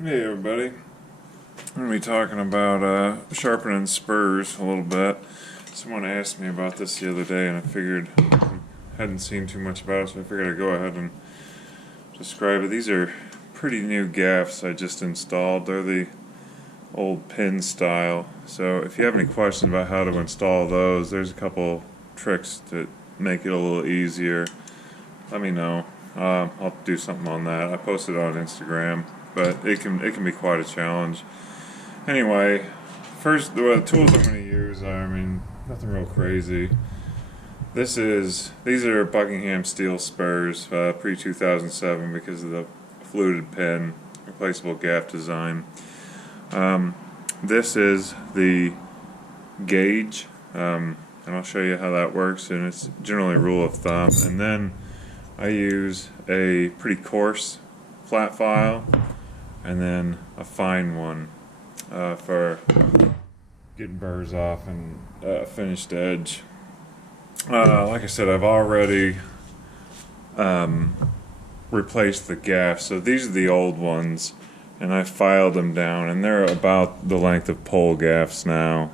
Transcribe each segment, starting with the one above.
Hey everybody, I'm going to be talking about sharpening spurs a little bit. Someone asked me about this the other day and I figured I hadn't seen too much about it, so I figured I'd go ahead and describe it. These are pretty new gaffs I just installed. They're the old pin style, so if you have any questions about how to install those, there's a couple tricks to make it a little easier. Let me know. I'll do something on that. I posted it on Instagram, but it can be quite a challenge. Anyway, first the tools I'm going to use are, nothing real crazy. These are Buckingham steel spurs, pre-2007 because of the fluted pin, replaceable gaff design. This is the gauge, and I'll show you how that works, and it's generally a rule of thumb. And then I use a pretty coarse flat file and then a fine one for getting burrs off and finished edge. Like I said, I've already replaced the gaff, so these are the old ones, and I filed them down, and they're about the length of pole gaffs now.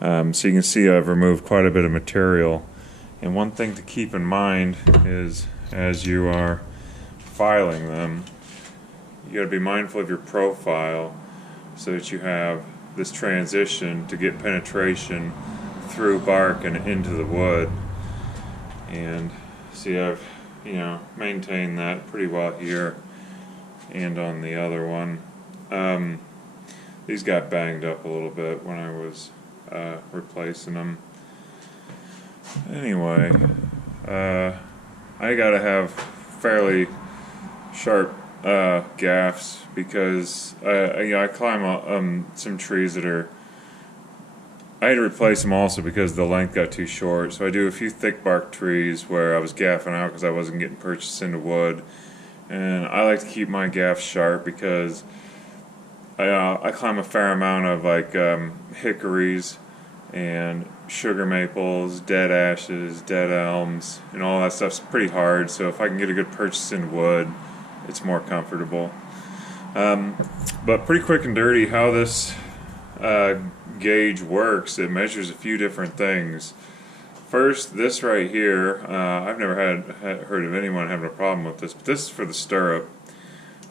So you can see I've removed quite a bit of material. And one thing to keep in mind is, as you are filing them, you got to be mindful of your profile so that you have this transition to get penetration through bark and into the wood. And see, I've maintained that pretty well here and on the other one. These got banged up a little bit when I was replacing them. Anyway, I gotta have fairly sharp gaffs because I climb some trees that are. I had to replace them also because the length got too short. So I do a few thick bark trees where I was gaffing out because I wasn't getting purchased into wood, and I like to keep my gaffs sharp because I climb a fair amount of hickories and sugar maples, dead ashes, dead elms, and all that stuff's pretty hard. So if I can get a good purchase in wood, it's more comfortable. But pretty quick and dirty, how this gauge works, it measures a few different things. First, this right here, I've never heard of anyone having a problem with this, but this is for the stirrup.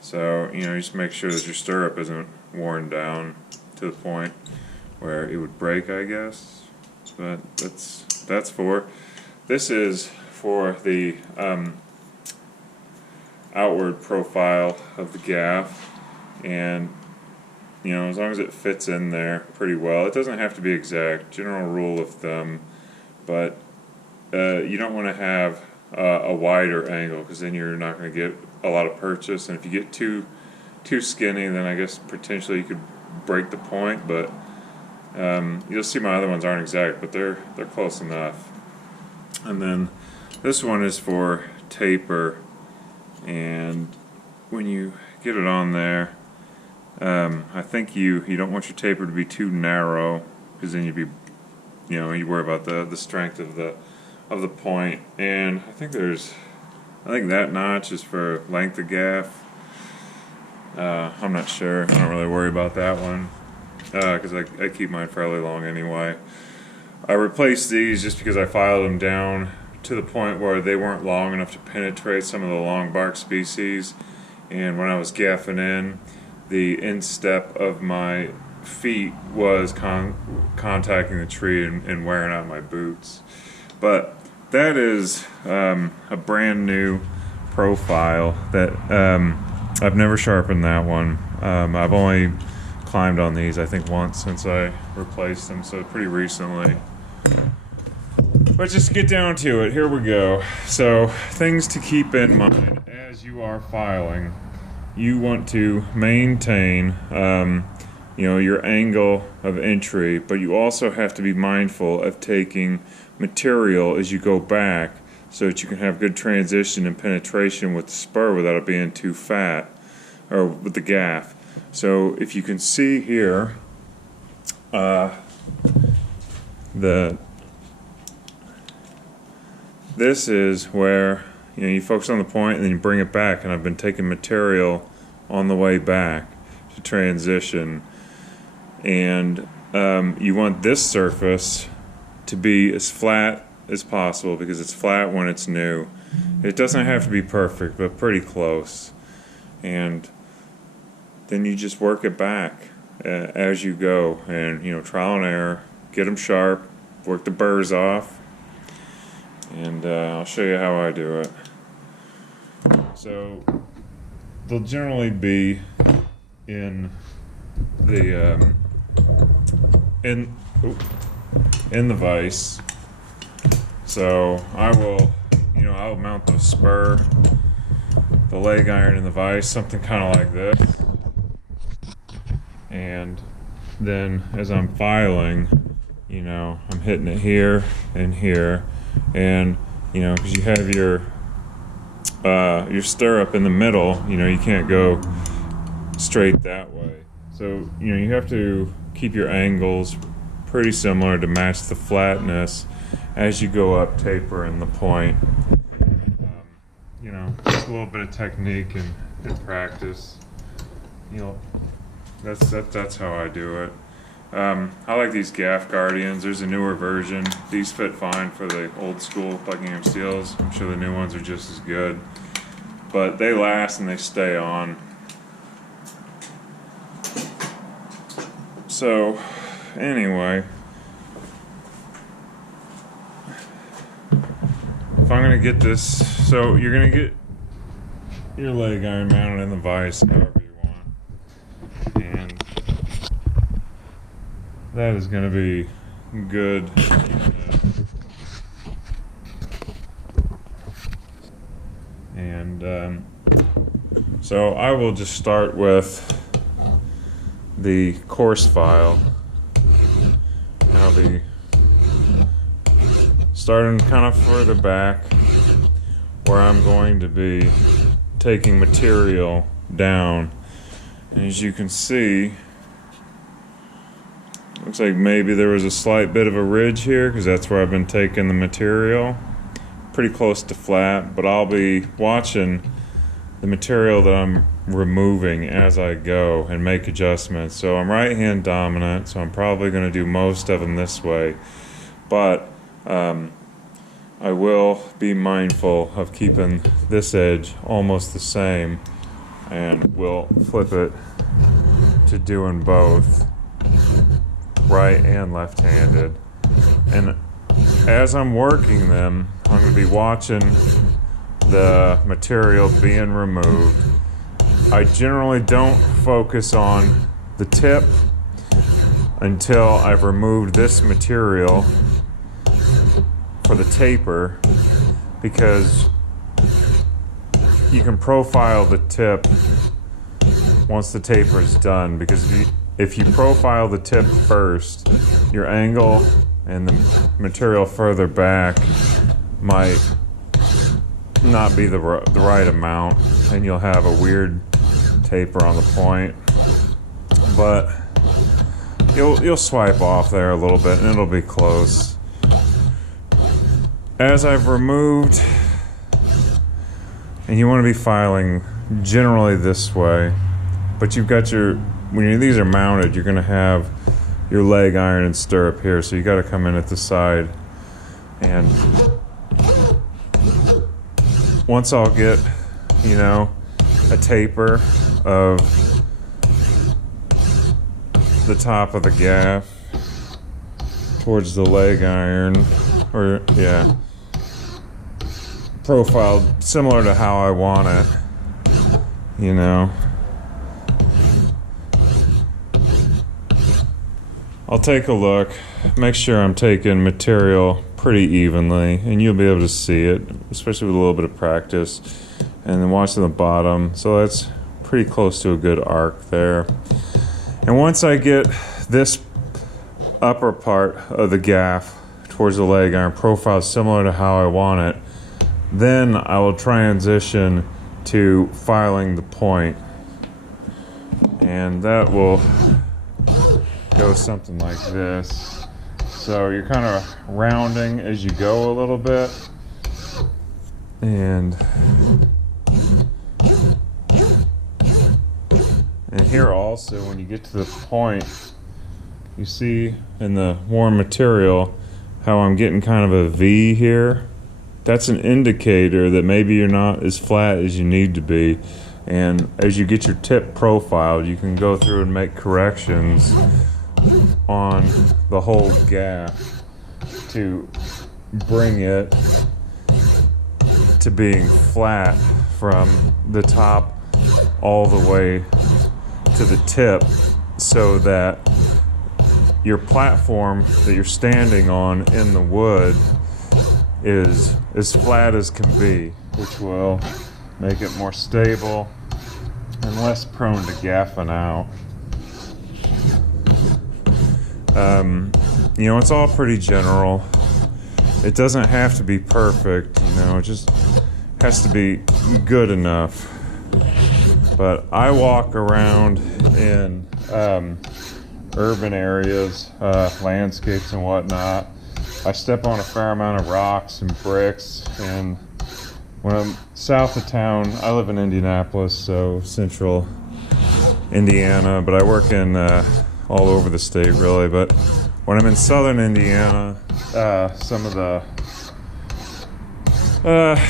So, you just make sure that your stirrup isn't worn down to the point where it would break, I guess. But that's for. This is for the outward profile of the gaff, and as long as it fits in there pretty well. It doesn't have to be exact, general rule of thumb, but you don't want to have a wider angle because then you're not going to get a lot of purchase, and if you get too skinny, then I guess potentially you could break the point. But you'll see my other ones aren't exact, but they're close enough. And then this one is for taper, and when you get it on there, I think you don't want your taper to be too narrow because then you worry about the strength of the point. And I think that notch is for length of gaff. I'm not sure. I don't really worry about that one because I keep mine fairly long anyway. I replaced these just because I filed them down to the point where they weren't long enough to penetrate some of the long bark species, and when I was gaffing in, the instep of my feet was contacting the tree and wearing out my boots. But that is a brand new profile that I've never sharpened that one. I've only climbed on these I think once since I replaced them, so pretty recently. But just to get down to it, here we go. So things to keep in mind as you are filing. You want to maintain your angle of entry, but you also have to be mindful of taking material as you go back so that you can have good transition and penetration with the spur without it being too fat, or with the gaff. So if you can see here, this is where you focus on the point and then you bring it back, and I've been taking material on the way back. the transition, and you want this surface to be as flat as possible because it's flat when it's new. It doesn't have to be perfect, but pretty close. And then you just work it back as you go, and trial and error, get them sharp, work the burrs off, and I'll show you how I do it. So they'll generally be in the in the vise. So I will, I'll mount the spur, the leg iron in the vise, something kind of like this. And then as I'm filing, I'm hitting it here and here, and because you have your stirrup in the middle, you can't go straight that way. So you have to keep your angles pretty similar to match the flatness as you go up, tapering the point. Just a little bit of technique and practice. That's how I do it. I like these Gaff Guardians. There's a newer version. These fit fine for the old school Buckingham Steels. I'm sure the new ones are just as good, but they last and they stay on. So anyway, if I'm gonna get this, so you're gonna get your leg iron mounted in the vise however you want, and that is gonna be good. And so I will just start with the course file, and I'll be starting kind of further back where I'm going to be taking material down. And as you can see, looks like maybe there was a slight bit of a ridge here because that's where I've been taking the material. Pretty close to flat, but I'll be watching the material that I'm removing as I go and make adjustments. So I'm right hand dominant, so I'm probably going to do most of them this way, but I will be mindful of keeping this edge almost the same, and we'll flip it to doing both right and left-handed. And as I'm working them, I'm going to be watching the material being removed. I generally don't focus on the tip until I've removed this material for the taper, because you can profile the tip once the taper is done, because if you profile the tip first, your angle and the material further back might not be the right amount, and you'll have a weird taper on the point. But you'll swipe off there a little bit and it'll be close. As I've removed, and you want to be filing generally this way, but you've got when these are mounted, you're going to have your leg iron and stirrup here, so you got to come in at the side. And once I'll get, a taper of the top of the gaff towards the leg iron, or profiled similar to how I want it, I'll take a look, make sure I'm taking material pretty evenly, and you'll be able to see it, especially with a little bit of practice. And then watch the bottom, so that's pretty close to a good arc there. And once I get this upper part of the gaff towards the leg iron profile similar to how I want it, then I will transition to filing the point, and that will go something like this. So you're kind of rounding as you go a little bit, and And here also, when you get to the point, you see in the worn material how I'm getting kind of a V here. That's an indicator that maybe you're not as flat as you need to be. And as you get your tip profiled, you can go through and make corrections on the whole gaff to bring it to being flat from the top all the way to the tip, so that your platform that you're standing on in the wood is as flat as can be, which will make it more stable and less prone to gaffing out. You know, it's all pretty general. It doesn't have to be perfect, you know, it just has to be good enough. But I walk around in urban areas, landscapes and whatnot. I step on a fair amount of rocks and bricks, and when I'm south of town, I live in Indianapolis, so central Indiana, but I work in all over the state really. But when I'm in southern Indiana, some of the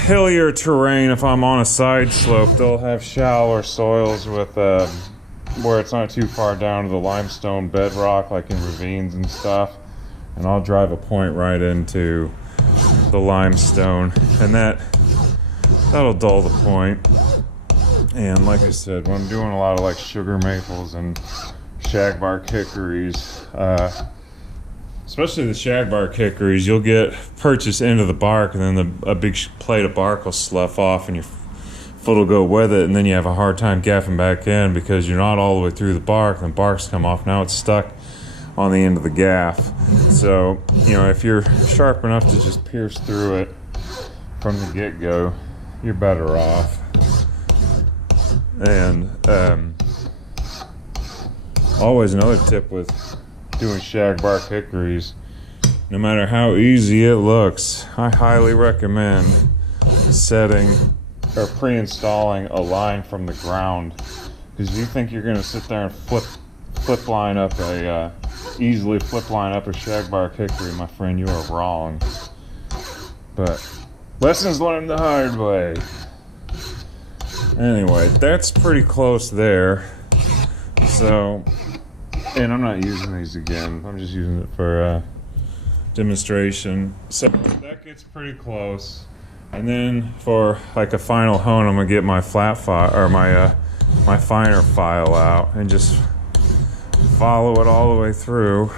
hillier terrain, if I'm on a side slope, they'll have shallower soils with where it's not too far down to the limestone bedrock, like in ravines and stuff, and I'll drive a point right into the limestone, and that'll dull the point. And like I said, when I'm doing a lot of like sugar maples and shagbark hickories, especially the shagbark hickories, you'll get purchased into the bark, and then a big plate of bark will slough off and your foot will go with it, and then you have a hard time gaffing back in because you're not all the way through the bark, and the bark's come off. Now it's stuck on the end of the gaff. So, you know, if you're sharp enough to just pierce through it from the get-go, you're better off. And always another tip with doing shagbark hickories, no matter how easy it looks, I highly recommend setting or pre-installing a line from the ground, because if you think you're going to sit there and easily flip line up a shagbark hickory, my friend, you are wrong. But lessons learned the hard way. Anyway, that's pretty close there. So, and I'm not using these again, I'm just using it for demonstration. So that gets pretty close. And then for like a final hone, I'm gonna get my flat file, or my finer file out, and just follow it all the way through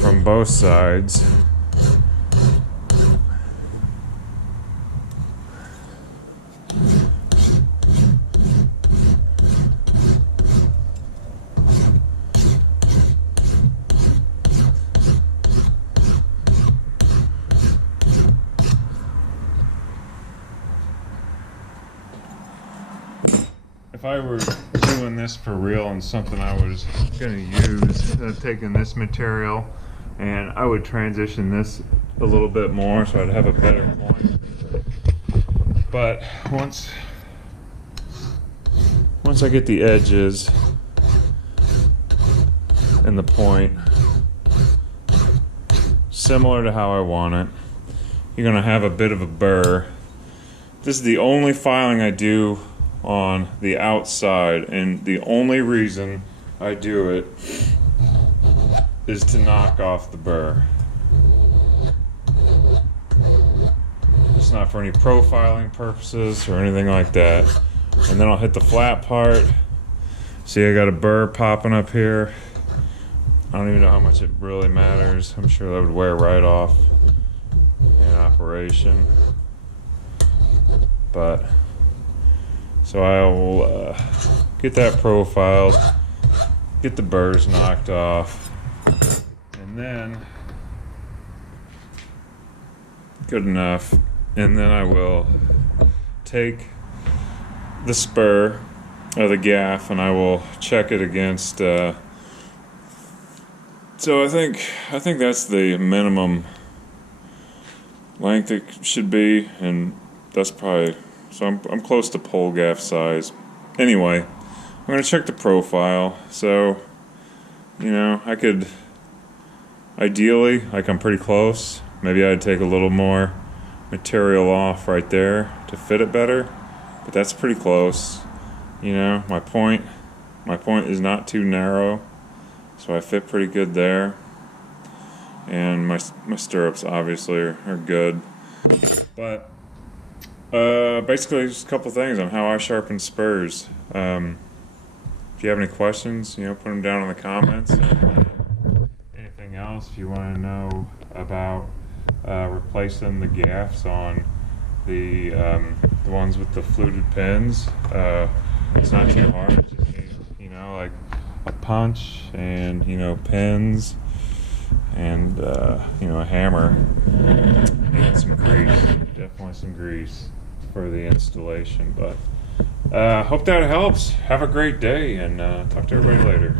from both sides. If I were doing this for real and something I was going to use, taking this material, and I would transition this a little bit more so I'd have a better point. But once I get the edges and the point similar to how I want it, you're going to have a bit of a burr. This is the only filing I do on the outside, and the only reason I do it is to knock off the burr. It's not for any profiling purposes or anything like that. And then I'll hit the flat part. See, I got a burr popping up here. I don't even know how much it really matters. I'm sure that would wear right off in operation. But so I will get that profiled, get the burrs knocked off, and then good enough. And then I will take the spur or the gaff, and I will check it against. So I think that's the minimum length it should be, and that's probably. So I'm close to pole gaff size. Anyway, I'm going to check the profile. So, you know, I could, ideally, like I'm pretty close. Maybe I'd take a little more material off right there to fit it better. But that's pretty close. You know, my point is not too narrow. So I fit pretty good there. And my stirrups obviously are good. But basically just a couple things on how I sharpen spurs. If you have any questions, you know, put them down in the comments. And anything else, if you want to know about replacing the gaffs on the ones with the fluted pins, it's not too hard. It just needs, you know, like a punch and, you know, pins and you know, a hammer and some grease. Definitely some grease for the installation. But hope that helps. Have a great day, and talk to everybody later.